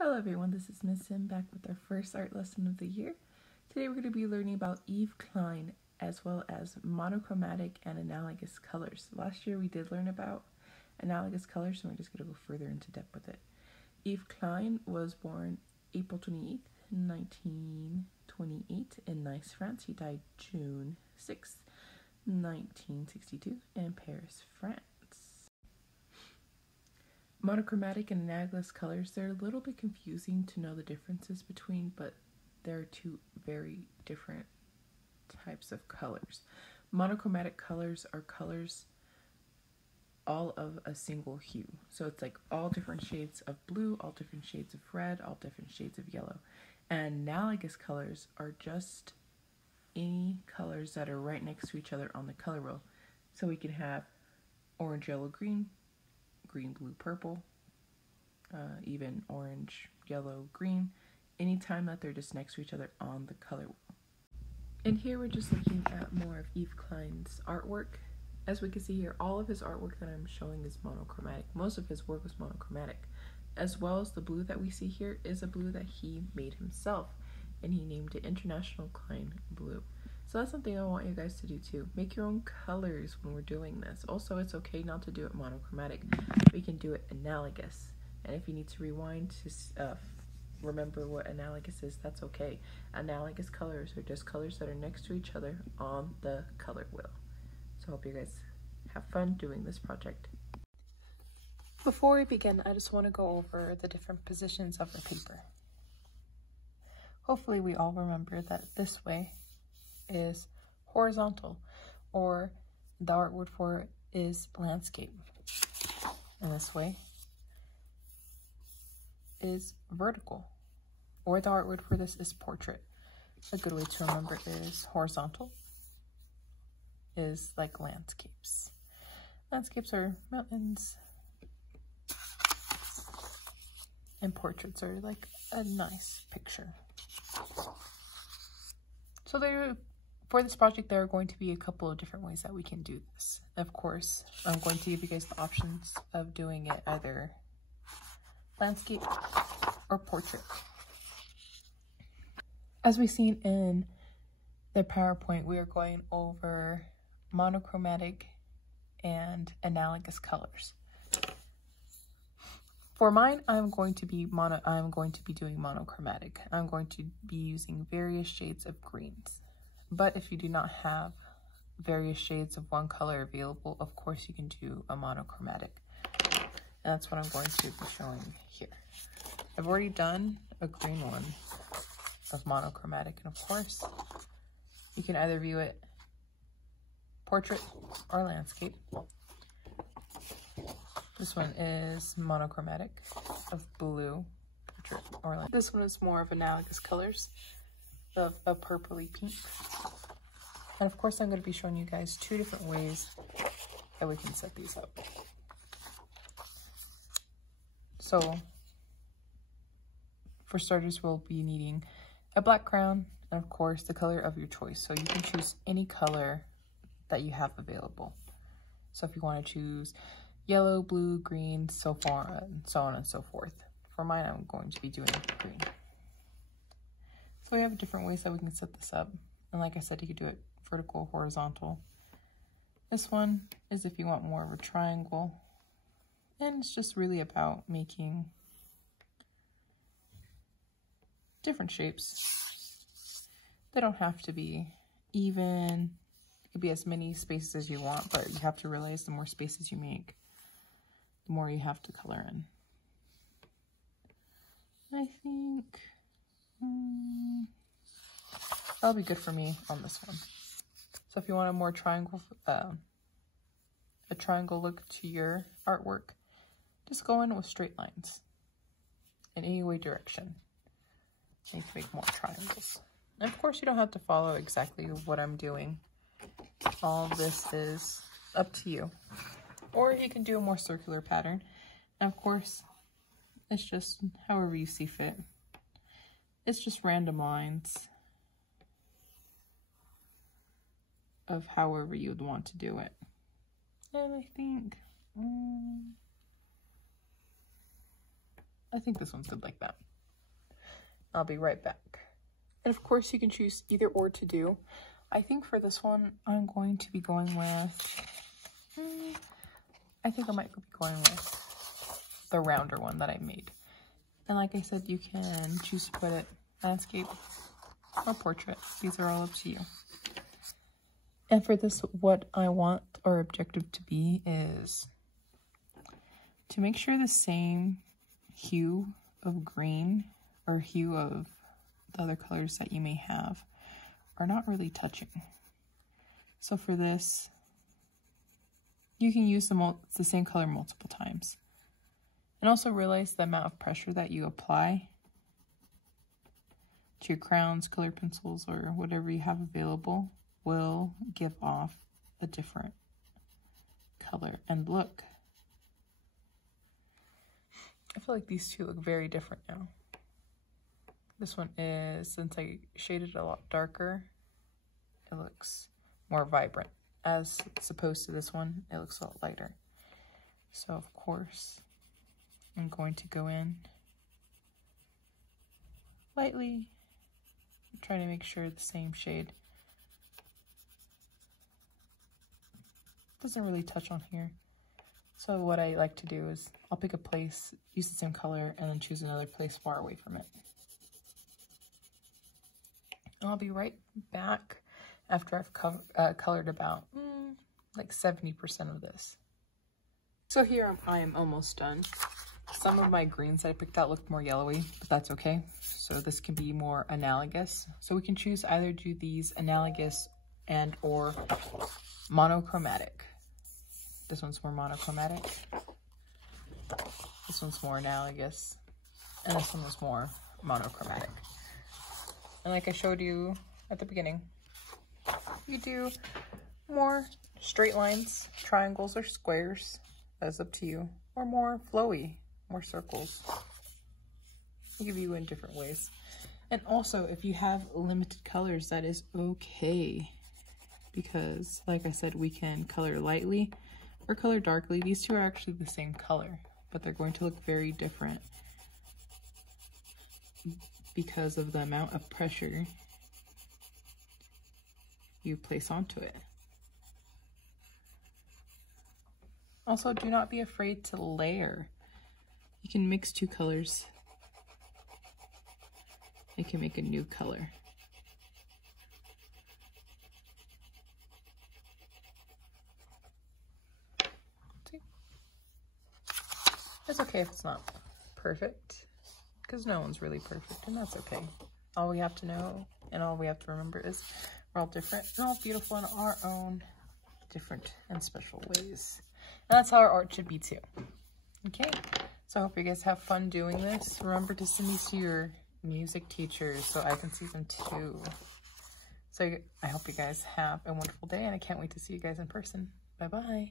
Hello everyone, this is Miss Sim back with our first art lesson of the year. Today we're going to be learning about Yves Klein as well as monochromatic and analogous colors. Last year we did learn about analogous colors, so we're just going to go further into depth with it. Yves Klein was born April 28th, 1928 in Nice, France. He died June 6th, 1962 in Paris, France. Monochromatic and analogous colors, they're a little bit confusing to know the differences between, but they're two very different types of colors. Monochromatic colors are colors all of a single hue. So it's like all different shades of blue, all different shades of red, all different shades of yellow. And analogous colors are just any colors that are right next to each other on the color wheel. So we can have orange, yellow, green, green, blue, purple, even orange, yellow, green, anytime that they're just next to each other on the color wheel. And here we're just looking at more of Yves Klein's artwork. As we can see here, all of his artwork that I'm showing is monochromatic. Most of his work was monochromatic, as well as the blue that we see here is a blue that he made himself, and he named it International Klein Blue. So that's something I want you guys to do too. Make your own colors when we're doing this. Also, it's okay not to do it monochromatic. We can do it analogous. And if you need to rewind to remember what analogous is, that's okay. Analogous colors are just colors that are next to each other on the color wheel. So I hope you guys have fun doing this project. Before we begin, I just want to go over the different positions of the paper. Hopefully we all remember that this way is horizontal, or the art word for it is landscape. And this way is vertical, or the art word for this is portrait. A good way to remember is horizontal is like landscapes. Landscapes are mountains, and portraits are like a nice picture. So for this project, there are going to be a couple of different ways that we can do this. Of course, I'm going to give you guys the options of doing it either landscape or portrait. As we've seen in the PowerPoint, we are going over monochromatic and analogous colors. For mine, I'm going to be doing monochromatic. I'm going to be using various shades of greens. But if you do not have various shades of one color available, of course you can do a monochromatic. And that's what I'm going to be showing here. I've already done a green one of monochromatic, and of course you can either view it portrait or landscape. This one is monochromatic of blue, portrait, or landscape. This one is more of analogous colors of a purpley pink. And of course I'm going to be showing you guys two different ways that we can set these up. So for starters, we'll be needing a black crayon and of course the color of your choice. So you can choose any color that you have available. So if you want to choose yellow, blue, green, so on and so forth. For mine, I'm going to be doing green. So we have different ways that we can set this up. And like I said, you could do it vertical, horizontal. This one is if you want more of a triangle. And it's just really about making different shapes. They don't have to be even. It could be as many spaces as you want, but you have to realize the more spaces you make, the more you have to color in. I think that'll be good for me on this one. So if you want a more triangle, a triangle look to your artwork, just go in with straight lines in any way direction. You can make more triangles. And of course, you don't have to follow exactly what I'm doing. All of this is up to you. Or you can do a more circular pattern. And of course, it's just however you see fit. It's just random lines of however you would want to do it. And I think I think this one's good like that. I'll be right back. And of course you can choose either or to do. I think for this one, I'm going to be going with, I think I might be going with the rounder one that I made. And like I said, you can choose to put it landscape or portrait. These are all up to you. And for this, what I want our objective to be is to make sure the same hue of green or hue of the other colors that you may have are not really touching. So for this, you can use the same color multiple times. And also realize the amount of pressure that you apply to your crowns, colored pencils, or whatever you have available will give off a different color and look. I feel like these two look very different now. This one is, since I shaded a lot darker, it looks more vibrant. As opposed to this one, it looks a lot lighter. So of course, I'm going to go in lightly, trying to make sure the same shade doesn't really touch on here. So what I like to do is I'll pick a place, use the same color, and then choose another place far away from it. And I'll be right back after I've colored about like 70% of this. So here I am almost done. Some of my greens that I picked out look more yellowy, but that's okay. So this can be more analogous. So we can choose either do these analogous and or monochromatic. This one's more monochromatic. This one's more analogous. And this one was more monochromatic. And like I showed you at the beginning, you do more straight lines, triangles, or squares. That's up to you. Or more flowy, more circles. I'll give you in different ways. And also, if you have limited colors, that is okay. Because, like I said, we can color lightly or color darkly. These two are actually the same color, but they're going to look very different because of the amount of pressure you place onto it. Also, do not be afraid to layer. You can mix two colors. You can make a new color. See? It's okay if it's not perfect, because no one's really perfect, and that's okay. All we have to know and all we have to remember is we're all different and all beautiful in our own different and special ways. And that's how our art should be too. Okay, so I hope you guys have fun doing this. Remember to send these to your music teachers so I can see them too. So I hope you guys have a wonderful day, and I can't wait to see you guys in person. Bye-bye.